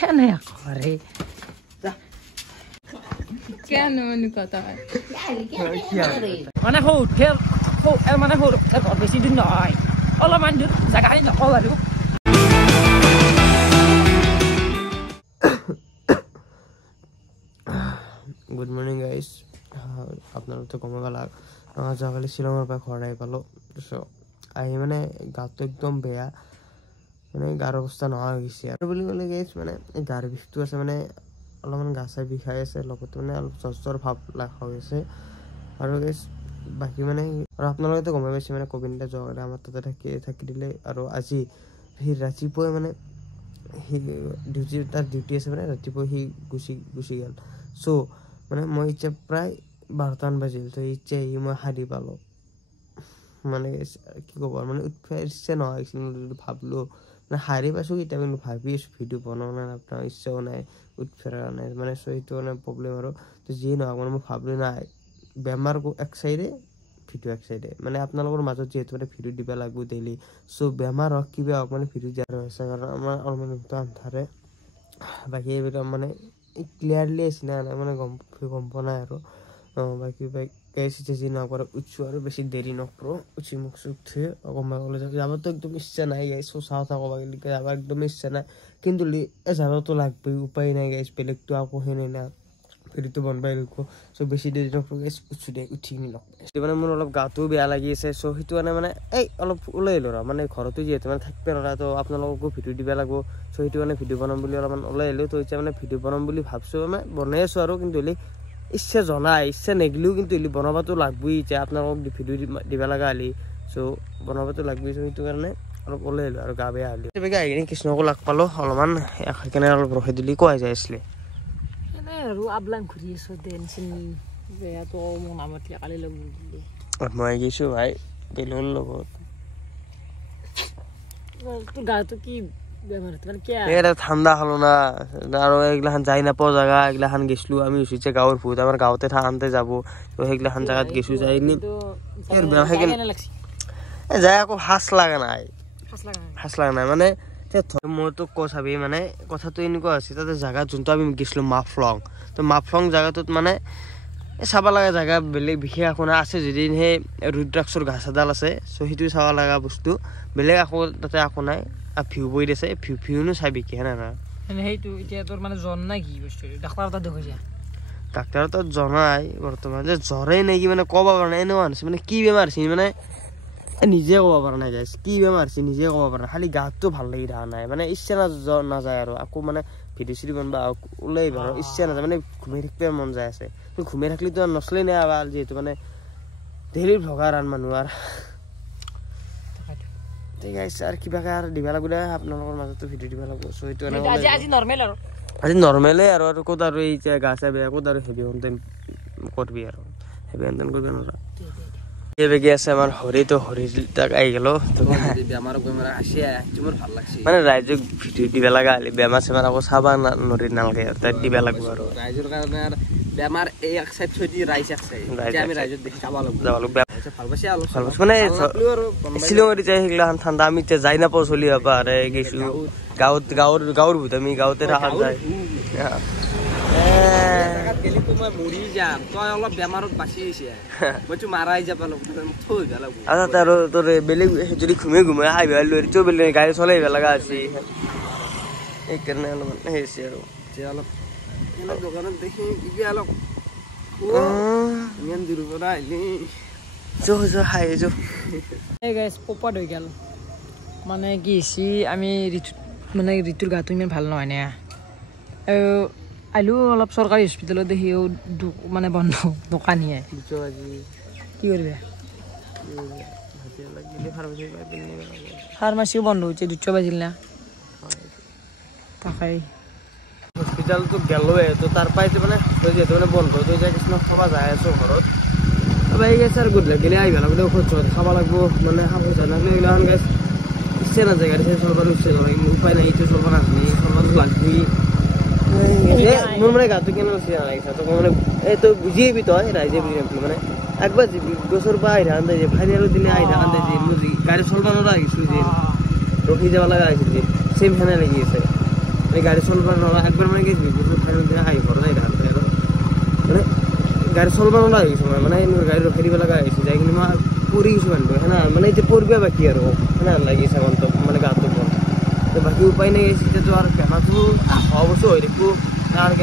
কেনে কৰে কেন কথা মানে মানে বেছি দিন নহয় অলপমান দূৰ জেগাখিনি নকওঁ আৰু গুড মৰ্নিং গাইজ আপোনালোকে গম পালে যোৱাকালি শ্বিলঙৰ পৰা ঘৰ আহি পালোঁ আহি মানে গাটো একদম বেয়া মানে গাৰ অৱস্থা নোহোৱা হৈ গৈছে আৰু বুলি ক'লে গাইজ মানে এই গাৰ বিষটো আছে মানে অলপমান গা চা বিষাই আছে লগতে মানে অলপ জ্বৰ ভাৱ হৈ আছে আৰু গাইজ বাকী মানে আৰু আপোনালোকেতো গমেই পাইছে মানে কবিন্দা যোৱাকালি আমাৰ তাতে থাকি দিলে আৰু আজি সি ৰাতিপুৱাই মানে সি তাৰ ডিউটি আছে মানে ৰাতিপুৱা সি গুচি গ'ল চ' মানে মই এতিয়া প্ৰায় 12টামান বাজিল তো এতিয়া মই সাৰি পালোঁ মানে কি ক'ব মানে উঠিব ইচ্ছা নহয় ভাবিলোঁ মানে সাৰি পাইছোঁ এতিয়া কিন্তু ভাবি আছোঁ ভিডিঅ' বনাওঁ নাই আপোনাৰ ইচ্ছাও নাই উঠিবৰ কাৰণে মানে চ' সেইটো মানে প্ৰব্লেম আৰু তো যিয়ে নহওক মানে মই ভাবিলোঁ নাই বেমাৰ এক চাইডে ভিডিঅ' এক চাইডে মানে আপোনালোকৰ মাজত যিহেতু মানে ভিডিঅ' দিব লাগিব ডেইলি চ' বেমাৰ হওক কিবা হওক মানে ভিডিঅ' দিয়াৰ হৈছে কাৰণ আমাৰ অলপমান আন্ধাৰে বাকী এইবিলাক মানে ক্লিয়াৰলি চিনা নাই মানে গম পোৱা নাই আৰু বাকী যি নকৰে উঠছোঁ আৰু বেছি দেৰি নকৰোঁ উঠি মুখ চুখ ধুই অকণমান কলেজ যাবতো একদম ইচ্ছা নাই গাইছ সঁচা কথা ক'ব গ'লে যাব একদম ইচ্ছা নাই কিন্তু যাবতো লাগবই উপায় নাই গাইছ বেলেগটো আকৌ সেনে না ভিডিঅ'টো বনাবই লাগিব চ' বেছি দেৰি নকৰোঁ গাইছ উঠছোঁ দে উঠি কিনি লগ পাইছোঁ মানে মোৰ অলপ গাটোও বেয়া লাগি আছে চ' সেইটো কাৰণে মানে এই অলপ ওলাই আহিলোঁ আৰু মানে ঘৰতো যিহেতু মানে থাকিব নোৱাৰা তো আপোনালোককো ভিডিঅ' দিব লাগিব চ' সেইটো কাৰণে ভিডিঅ' বনাম বুলি অলপমান ওলাই আহিলোঁ তো এতিয়া মানে ভিডিঅ' বনাম বুলি ভাবছোঁ মানে বনাই আছোঁ আৰু কিন্তু ইচ্ছা জনাই ইচ্ছা নেগিলেও কিন্তু বনাবতো লাগবই এতিয়া আপোনালোকক ভিডিঅ' দিব লগা হ'লে চ' বনাবতো লাগবই চ' সেইটো কাৰণে অলপ ওলাই আহিলোঁ আৰু গা বেয়া হ'লে তেনেকৈ আহি কিনে কৃষ্ণকো লগ পালোঁ অলপমান সেইকাৰণে অলপ ৰখাই দিলি কোৱা যাই আছিলে এনেই আৰু আবলাং ঘূৰি আছোঁ টেনচন বেয়াটো মোৰ নামত কালি লগ মই গৈছোঁ ভাই বেলুৰ লগত তোৰ গাটো কি ঠাণ্ডা খালো না আৰু এইগিলাখান যাই নাপাওঁ জেগা এইগিলাখান গেছিলো আমি হৈছে গাঁৱৰ ভূত আমাৰ গাঁৱতে থাকাতে যাব তো সেইগিলাখান জেগাত গেছো যাই যাই আকৌ সাঁচ লগা নাই মানে মই তোক কৈ চাবি মানে কথাটো এনেকুৱা হৈছে তাতে জেগাত যোনটো আমি গেছিলো মাফলং তো মাফলং জেগাটোত মানে চাব লগা জেগা বেলেগ বিশেষ একো নাই আছে যদি সেই ৰুদ্ৰাক্ষৰ ঘাঁচ এডাল আছে চ' সেইটো চাব লগা বস্তু বেলেগ একো তাতে একো নাই ভিউ বৈ দিছে ভিউনো চাবি কি হেনে নহয় সেইটো এতিয়া তোৰ মানে জ্বৰ নাই কি বস্তু ডাক্তৰ তাত দেখুৱাইছে ডাক্তৰ তাত জনাই বৰ্তমান যে জ্বৰেই নেকি মানে ক'ব পৰা নাই এনেকুৱা হৈছে মানে কি বেমাৰ হৈছে মানে নিজে ক'ব পৰা নাই গাইছ কি বেমাৰ হৈছে নিজে ক'ব পৰা নাই খালি গাটো ভাল লাগি থকা নাই মানে ইচ্ছা নাযায় আৰু আকৌ মানে ভিডিঅ' চিডিঅ' বনাবা ওলাই আহিব আৰু ইচ্ছা নাযায় মানে ঘুমাই থাকিব মন যায় আছে ঘুমাই থাকিলেতো নচলেই নাই আবাৰ যিহেতু মানে ডেইলি ভ্লগাৰ আন মানুহ আৰু ঠিক আছে আৰু কিবাকে আৰু দিব লাগিব দে আপোনালোকৰ মাজতো ভিডিঅ' দিব লাগিব চ' সেইটো আজি নৰ্মেলেই আৰু ক'ত আৰু এতিয়া গা চা বেয়া ক'ত আৰু হেভি কণ্টেণ্ট কৰিবি আৰু হেভি কণ্টেণ্ট কৰিব নোৱাৰা এই বেগি আছে আমাৰ হৰিতো হৰি তাক আহি গ'ল মানে ৰাইজক ভিডিঅ' দিব লগা হ'লে বেমাৰ চেমাৰ আকৌ চাব নৰি নালাগে তাত দিব লাগিব আৰু ৰাইজৰ কাৰণে বেমাৰ এই এক চাইড থৈ দি ৰাইজ এক চাইড আমি ৰাইজত দেখি যাব লাগিব মানে শ্বিলঙত এতিয়া সেইগিলাখান ঠাণ্ডা আমি এতিয়া যাই নাপাওঁ চলি পাবা গেছো গাঁৱৰ ভূত আমি গাঁৱতে থকা যায় আৰু তোৰ বেলেগ যদি ঘুমাই আহিব লৈ বেলেগ গাড়ী চলাই আহিব লগা আছে সেইকাৰণে অলপমান হৈছে আৰু অলপ দোকানত দেখি অলপ ইমান দূৰৰ পৰা আহিলি পপত হৈ গ'ল মানে কি হৈছে আমি ঋতুৰ গাটো ইমান ভাল নহয় নে আহিলোঁ অলপ চৰকাৰী হস্পিটেলত দেখি মানে বন্ধ দোকানীয়ে কি কৰিবি ফাৰ্মাচীও বন্ধ হৈছে 2 বাজিল না তাকেই হস্পিটেলটো গেলোৱে তো তাৰ পৰাই মানে যিহেতু মানে বন্ধ হৈ যায় কিছুমান খাব যাই আছোঁ ঘৰত এই গেছ আৰু গধূলি গেলে আহিব লাগিব ঔষধ খাব লাগিব মানে খাব জানালে এইগিলাখান গেছ ইচ্ছা নাযায় গাড়ী চাড়ী চলাব ইচ্ছা নালাগে উপায় নাই এইটো চলাব নাজানি চলাবতো লাগবই মোৰ মানে গাটো কেনে হৈছে নালাগিছে তোক মানে এই তই বুজি আহিবি তই ৰাইজে বুজি নাপাবি মানে একবাৰ গছৰ পৰা আহি থাকোঁতে যে ফাইনেলৰ দিনে আহি থাকোঁতে যে মোৰ গাড়ী চলাব নোৱাৰা আহিছোঁ যে ৰখি যাব লগা হৈছিল যে চেম সেনে লাগি আছে এই গাড়ী চলাব নোৱাৰা একবাৰ মানে কি আহি ঘৰত আহি ধান আৰু মানে গাড়ী চলাব নোৱাৰা হৈ গৈছোঁ মানে গাড়ী ৰখি দিব লগা হৈছে যাই কিনে মই পৰি গৈছোঁ মানুহটো সেনা মানে এতিয়া পৰিব বাকী আৰু সেনা লাগিছে মনটো মানে গাটো মন বাকী উপায় নাই এতিয়াতো আৰু বেমাৰটো অৱশ্যে হৈ থাকিব কাৰণ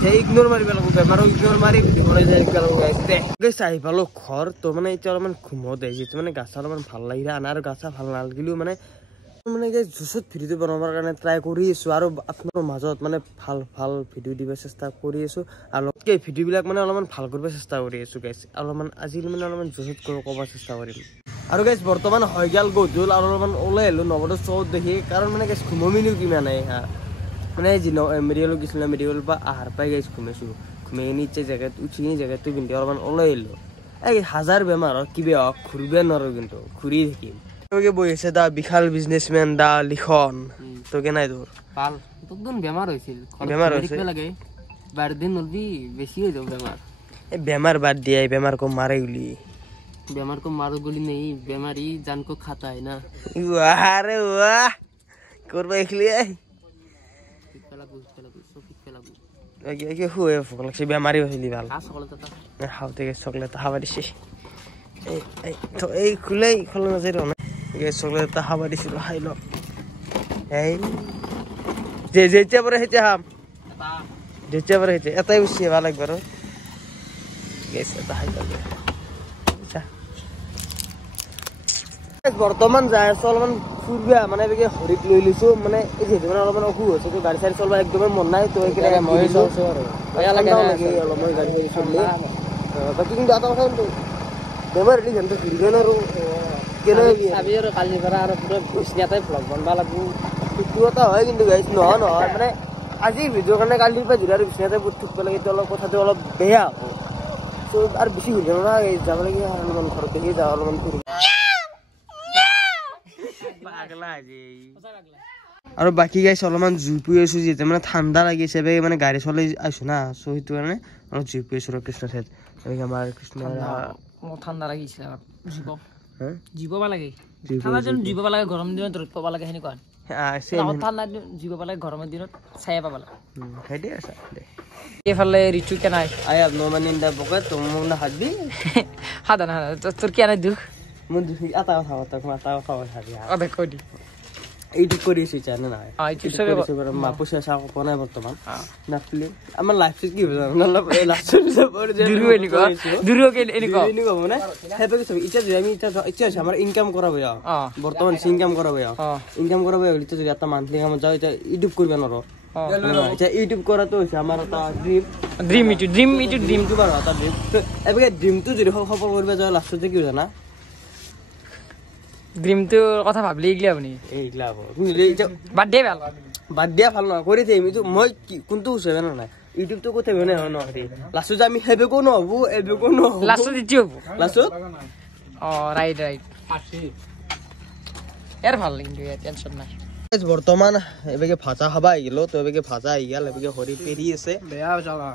ইগনোৰ মাৰিব লাগিব বেমাৰক ইগনোৰ মাৰি দিবলৈ যায় আহি পালোঁ ঘৰ তো মানে এতিয়া অলপমান ঘুমত আহিছে যিটো মানে গাছা অলপমান ভাল লাগিলে আনা আৰু গাছা ভাল নালাগিলেও মানে জুচত ভিডিঅ'টো বনাবৰ কাৰণে ট্ৰাই কৰি আছোঁ আৰু আপোনাৰ মাজত মানে ভাল ভাল ভিডিঅ' দিব চেষ্টা কৰি আছোঁ আৰু লগতে ভিডিঅ'বিলাক মানে অলপমান ভাল কৰিব চেষ্টা কৰি আছোঁ গাইছ অলপমান আজি মানে অলপমান জুচত ক'ব চেষ্টা কৰিম আৰু গাইছ বৰ্তমান হৈ গ'ল গধূল আৰু অলপমান ওলাই আহিলোঁ নৱদহ চৌত দেখি কাৰণ মানে গাইছ ঘুমমিনো কিমান নাই হা মানে যি মেডিকেলত গৈছিলোঁ মেডিকেলৰ পৰা আহাৰ পাই গাইছ ঘুমাইছোঁ ঘুমাই কিনি ইচ্ছা জেগাত উঠি কিনি জেগাটো পিন্ধি অলপমান ওলাই আহিলোঁ এই হাজাৰ বেমাৰ হওক কিবা হওক ঘূৰিব নোৱাৰোঁ কিন্তু ঘূৰি থাকিম বহি আছে দা বিশাল বিজনেছমেন দা লিখন তো কেনাই তোৰ ভাল তোৰ বেমাৰ হৈছিল বেমাৰ হৈছে লাগে বাৰ দিন নদী বেছি হৈ যাব বেমাৰ এই বেমাৰ বাদ দিয়ে বেমাৰ কো মাৰে গুলি बेमार को मारो गोली नहीं बीमारी जान को खाता है ना वाह रे वाह करबा इखलिए কি হুয়ে ফকল সে বেমারি হইলি ভাল হাউতে চকলেট খাবা দিছি এই তো এই খুলেই খল না যাই না এই চকলেট খাবা দিছিল খাইল এই যে যেতে পরে হেতে হাম যেতে পরে হেতে এটাই বেশি ভালো লাগবে গেছে তা খাইল বৰ্তমান যাই আছো অলপমান ফুৰবা মানে বেগে হৰিত লৈ লৈছো মানে যেহেতু মানে অলপমান অসুখ হৈছে তো গাড়ী চাড়ী চলবা একদমেই মন নাই তো এইকেইটা মই চলছো আৰু বেয়া লাগে অলপ মই গাড়ী চাড়ী চললে বাকী কিন্তু এটা কথা কিন্তু বেমাৰ হেৰি ঘণ্টা ঘূৰিব নোৱাৰো কেনে চাবি আৰু কালিৰ পৰা আৰু পুৰা বিছনাতে ভ্লগ বনাব লাগিব সেইটো এটা হয় কিন্তু গাইছ নহয় মানে আজি ভিডিঅ'ৰ কাৰণে কালিৰ পৰা জুৰি আৰু বিছনাতে থাকিব লাগে তো অলপ কথাটো অলপ বেয়া হ'ব তো আৰু বেছি ঘূৰিব নোৱাৰা যাব লাগে অলপমান ঘৰত দেখি যাওঁ অলপমান ফুৰিব আৰু বাকী গাইছ অলপমান জুই পুই আছো যিহেতু মানে ঠাণ্ডা লাগিছে মানে গাড়ী চলাই আছো না চ' সেইটো কাৰণে অলপ জুই পুই আছো কৃষ্ণ ঠাইত আমাৰ কৃষ্ণ ঠাণ্ডা লাগিছে জীৱ পাব লাগে ঠাণ্ডা দিনত জীৱ পাব লাগে গৰম দিনত ৰ'দ পাব লাগে সেনেকুৱা ঠাণ্ডা দিনত জীৱ পাব লাগে গৰমৰ দিনত ছায়া পাব লাগে সেইদে আছে এইফালে ঋতু কেনাই I have no money in the pocket তো মোক নাখাবি সাধা তোৰ কি আনে দুখ মোৰ দুখ এটা কথা ভাবি কৈ দি এইটো কৰি আছো জানে নাই মা পইচা চাহ পোৱা নাই বৰ্তমান নাপলি আমাৰ লাইফটো কি হ'ব জানো অলপ আমাৰ ইনকাম কৰাব যাওঁ বৰ্তমান ইনকাম কৰাব যাওঁ ইনকাম কৰাব যদি এটা মান্থলি কামত যাওঁ এতিয়া ইউটিউব কৰিব নোৱাৰো এতিয়া ইউটিউব কৰাটো হৈছে আমাৰ এটা ড্ৰিমটো বাৰু এটা ড্ৰিম এবাৰ ড্ৰিমটো যদি সফল কৰিব যাওঁ লাষ্টতে কি জানা ড্ৰিমটোৰ কথা ভাবিলে এইগিলা আপুনি এইগিলা বাদ দিয়া ভাল নহয় কৰি থাকিম এইটো মই কোনটো হৈছে জানা নাই ইউটিউবটো কৈ থাকিব নে নহয় লাষ্টত আমি সেইবেকো নহ'ব এইবেকো নহ'ব লাষ্টত ইটো হ'ব লাষ্টত ৰাইট ইয়াৰ ভাল কিন্তু টেনশ্যন নাই বৰ্তমান এবেগে ভাজা খাবা আহিলো তো এবেগে ভাজা আহি গেল এবেগে হৰি পেৰি আছে বেয়া জাগা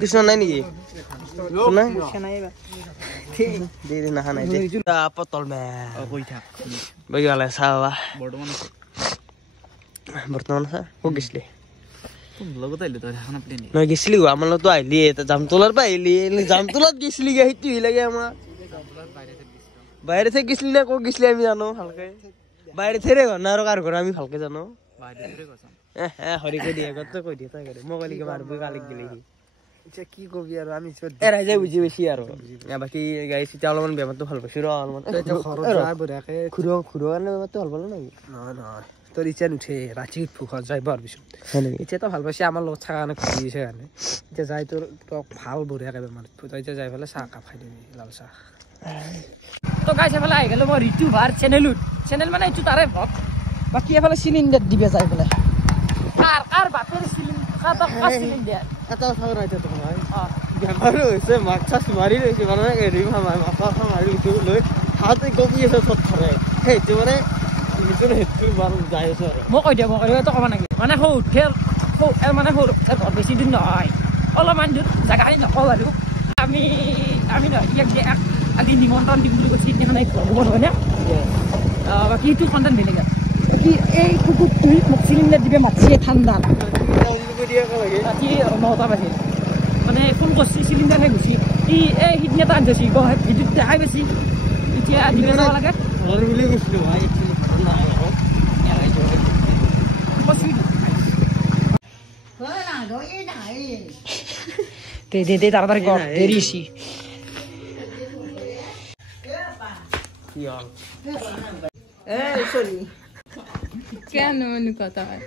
কৃষ্ণ নাই নেকি নাহা নাই পটল মে বেগে গালে চাবা বৰ্তমান ক'ত গৈছিলি নহয় গৈছিলি আমাৰ লগতো আহিলি জামতলাৰ পৰা আহিলি জামতলাত গৈছিলি সেইটো লাগে আমাৰ বাহিৰে থেকে গৈছিলি নে ক'ত গৈছিলি আমি জানো ভালকে বাইরে থেরে ঘর না আর কার ঘর আমি ভালকে জানো হরি কৈ দিয়ে কৈ দিয়ে তাই করে মোবাইলকে মারবো গালিক দিলে আচ্ছা কি কবি আর আমি এরাই যাই বুঝি বেশি আর বাকি গাইছি তা অলপমান বেমারটো ভাল পাইছো অলপমান খুড়ো কাৰণে বেমাৰটো ভাল পালো নাকি নহয় তোর ইচ্ছা নুঠে রাঁচি ফুকত যাই বার পিছত এতিয়া তো ভাল পাইছে আমার লগত থাকা কাৰণে ঘূৰি দিছে কাৰণে এতিয়া যাই তোৰ ভাল বঢ়িয়াকে বেমাৰ এতিয়া যাই পেলাই চাহ কাপ খাই দিবি লাল চাহ তো গাইছ এফালে আহি গ'লো মই ঋতু ভাৰ চেনেল মানে এইটো তাৰে ভক বাকী এফালে চিলিণ্ডাৰ দিবে যাই পেলাই কাৰ বাপেৰ চিলিণ্ডাৰ এটা চাওঁ ৰাইতে তোমাৰ বেমাৰ হৈছে মাক চাছ মাৰি লৈছে মানে হেৰি মাথা মাৰি লৈ হাতে কপি আছে চব ধৰে সেইটো মানে যাই আছে আৰু মই কৈ দিওঁ এইটো ক'ব নালাগে মানে মানে ঘৰ বেছি দিন নহয় অলপমান দূৰ জেগাখিনি নকওঁ বাৰু আমি আজি নিমন্ত্ৰণ দিম বুলি কৈছে সেইদিনাখন ঘৰ নহয় নে বাকী এইটো কণ্টেণ্ট বেলেগ কি এই কুকুরটি মোক সিলিন্ডার দিবে মাতছে ঠান্ডা রাতি 9টা বাজে মানে ফোন করছি সিলিন্ডার হে গুছি এই সিদিনা টান যাচ্ছি ভিডিঅ'ত দেখাই বেছি এতিয়া দিবে যাব লাগে ঘৰ বুলি কৈছিলোঁ ভাই দে তাড়াতাড়ি কর দেরিছি কি হ'ল কেন মনে কথা হয়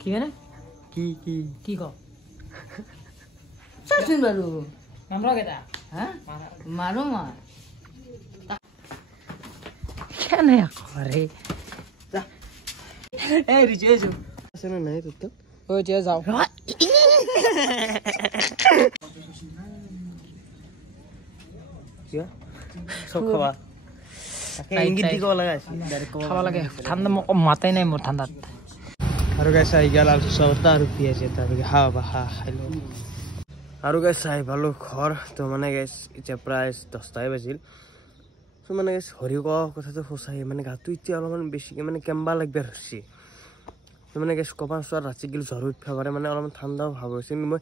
কি মানে কি ক Sasun baru. আমরা কেটা Hah? Malu mah. কেন করে এই ৰিজু আছো আছে না নাই তোৰ ওই যে যাও কিয় সব খাবা তাকে ইংগিত দি ক'ব লগা আছিল খাব লাগে ঠাণ্ডা মোক মাতাই নাই মোৰ ঠাণ্ডাত আৰু গাইছ আহি গেল আলু চবটা আৰু পিঁয়াজ এটা খাই লওঁ আৰু গাইছ আহি পালোঁ ঘৰ তো মানে গাইছ এতিয়া প্ৰায় 10টাই বাজিল তো মানে গাইছ হৰি কোৱা কথাটো সঁচাই মানে গাটো এতিয়া অলপমান বেছিকৈ মানে কেম্বা লাগবে ধৰিছে তো মানে গাইছ কপা চোৱা ৰাতি গেলি জ্বৰ উঠিব পাৰে মানে অলপমান ঠাণ্ডাও ভাৱ হৈছে কিন্তু মই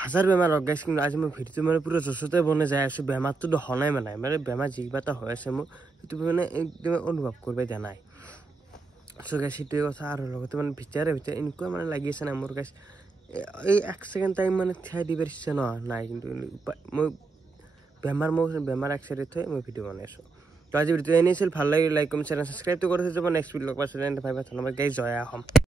হাজাৰ বেমাৰ হওক গাইছ কিন্তু আজি মই ভিডিঅ'টো মানে পুৰা জচতে বনাই যাই আছোঁ বেমাৰটো দেখা নাই মানে বেমাৰ যি কিবা এটা হৈ আছে মোৰ সেইটো মানে একদম অনুভৱ কৰিব দিয়া নাই চ' গাইছ সেইটোৱে কথা আৰু লগতে মানে ভিতৰে এনেকুৱা মানে লাগি আছে নাই মোৰ গাইছ এই 1 ছেকেণ্ড টাইম মানে থিয়াই দিব ইচ্ছা নাই কিন্তু মই বেমাৰ এক চাইডে থৈ মই ভিডিঅ' বনাই আছোঁ তো আজি ভিডিঅ'টো এনেই আছিল ভাল লাগিল লাইক কমেণ্ট শ্বেয়াৰ ছাবস্ক্ৰাইবটো কৰি থৈ যাব নেক্সট ভিডিঅ' লগ পাইছোঁ ধন্যবাদ গাইছ জয় অসম